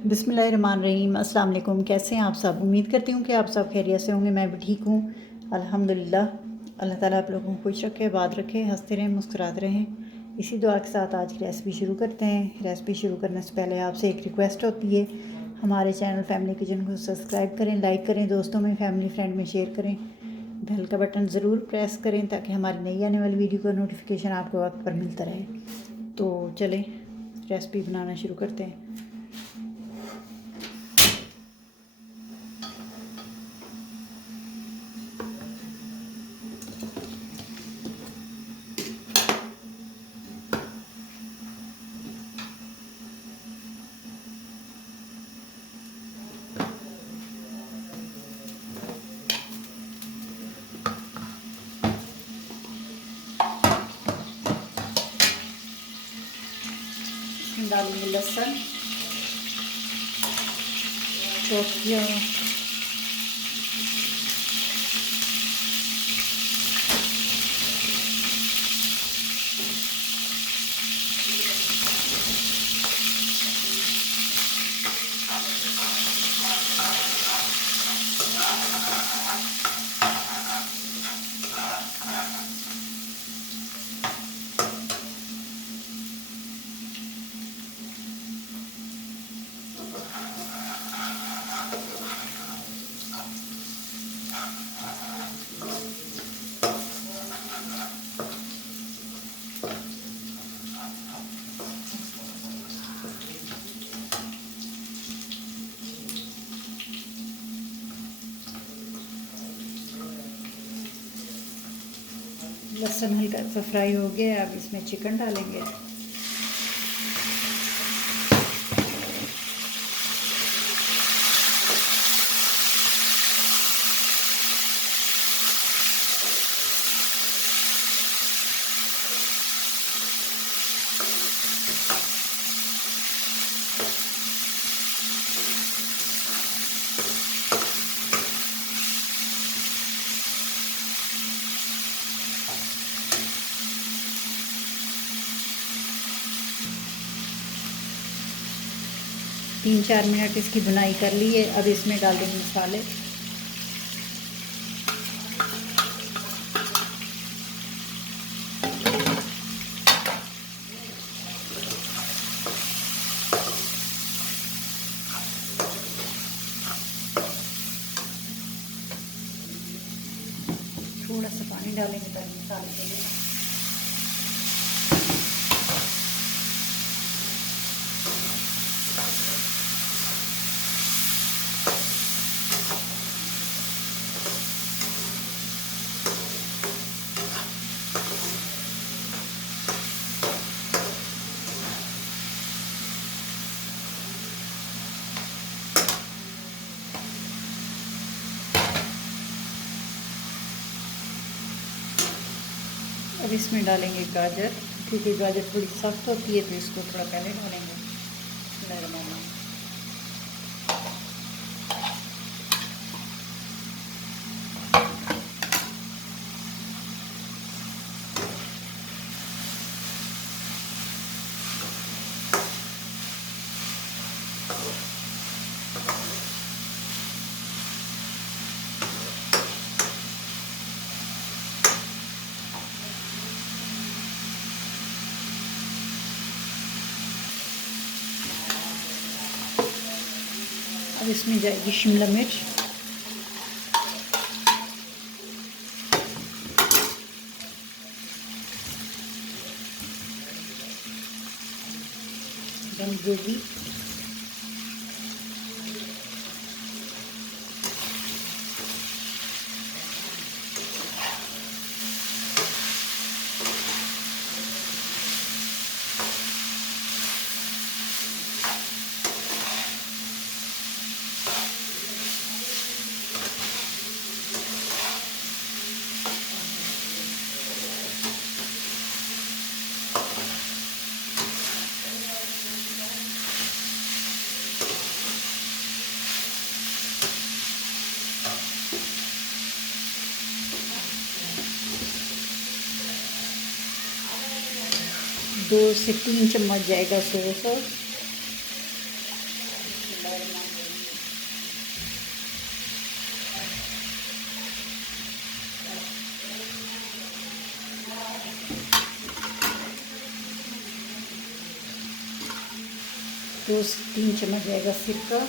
बिस्मिल्लाहिर्रहमानिर्रहीम। अस्सलाम वालेकुम। कैसे हैं आप सब? उम्मीद करती हूँ कि आप सब खैरियत से होंगे। मैं भी ठीक हूँ अल्हम्दुलिल्लाह। अल्लाह ताला आप लोगों को खुश रखे, आबाद रखे, हंसते रहें, मुस्कुराते रहें। इसी दुआ के साथ आज की रेसिपी शुरू करते हैं। रेसिपी शुरू करने से पहले आपसे एक रिक्वेस्ट होती है, हमारे चैनल फैमिली किचन को सब्सक्राइब करें, लाइक करें, दोस्तों में, फैमिली फ्रेंड में शेयर करें, बेल का बटन ज़रूर प्रेस करें ताकि हमारी नई आने वाली वीडियो का नोटिफिकेशन आपको वक्त पर मिलता रहे। तो चलें रेसिपी बनाना शुरू करते हैं। डालेंगे लहसुन, चॉप किया लहसुन हल्का सा फ्राई हो गया। अब इसमें चिकन डालेंगे। तीन चार मिनट इसकी भुनाई कर ली है। अब इसमें डाल देंगे मसाले। थोड़ा सा पानी डालेंगे ताकि मसाले के लिए। अब इसमें डालेंगे गाजर, क्योंकि गाजर थोड़ी सख्त होती है तो इसको थोड़ा पहले डालेंगे। अब इसमें जाएगी शिमला मिर्च, बंद गोभी, दो से तीन चम्मच जाएगा सोया सॉस, 2 से 3 चम्मच जाएगा सिरका।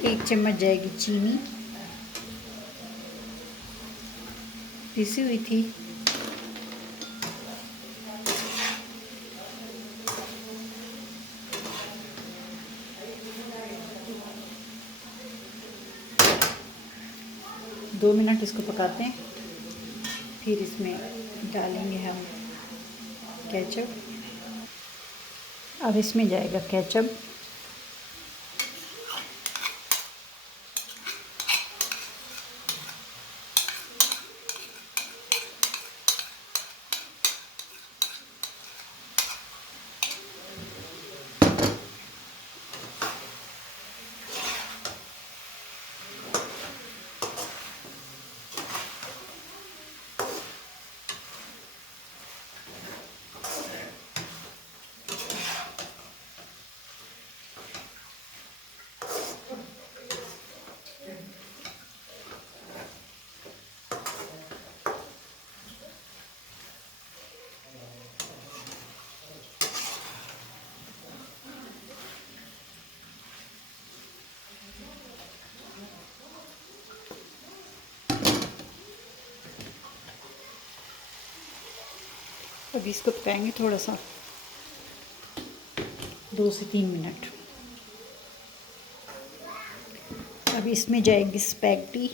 एक चम्मच जाएगी चीनी पिसी हुई थी। दो मिनट इसको पकाते हैं, फिर इसमें डालेंगे हम केचप। अब इसमें जाएगा केचप। अभी इसको पकाएंगे थोड़ा सा, 2 से 3 मिनट। अब इसमें जाएगी स्पैगेटी।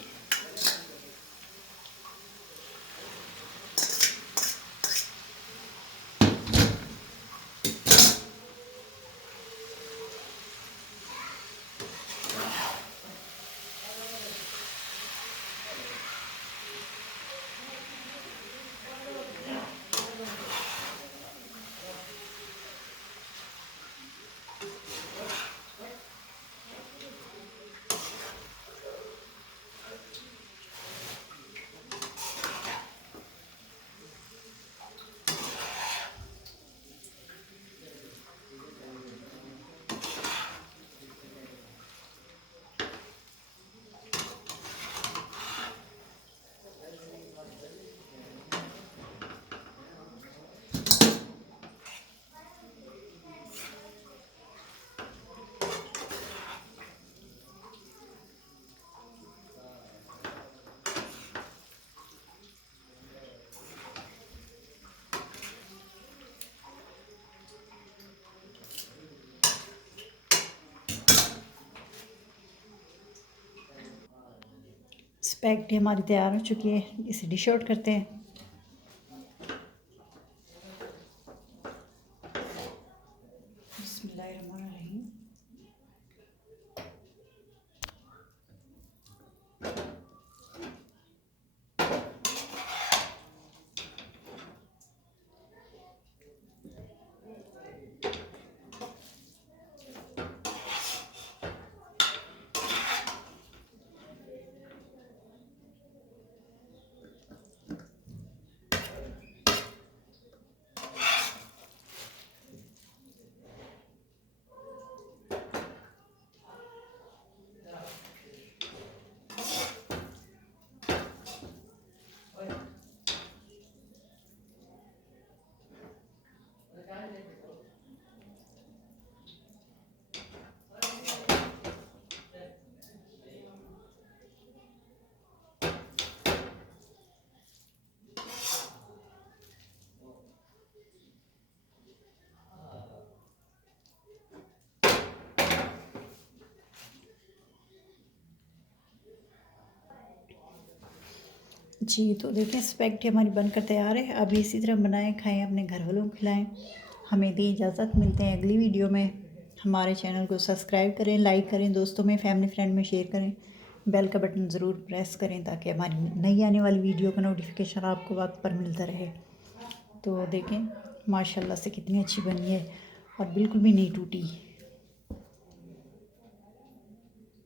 स्पैगेटी हमारी तैयार हो चुकी है, इसे डिश आउट करते हैं। बिस्मिल्लाहिर्रहमानिर्रहीम। जी तो देखें, स्पैगेटी हमारी बनकर तैयार है। अभी इसी तरह बनाएं, खाएं, अपने घर वालों को खिलाएं। हमें दी इजाज़त, मिलते हैं अगली वीडियो में। हमारे चैनल को सब्सक्राइब करें, लाइक करें, दोस्तों में, फैमिली फ्रेंड में शेयर करें। बेल का बटन ज़रूर प्रेस करें ताकि हमारी नई आने वाली वीडियो का नोटिफिकेशन आपको वक्त पर मिलता रहे। तो देखें माशाल्लाह से कितनी अच्छी बनी है और बिल्कुल भी नहीं टूटी।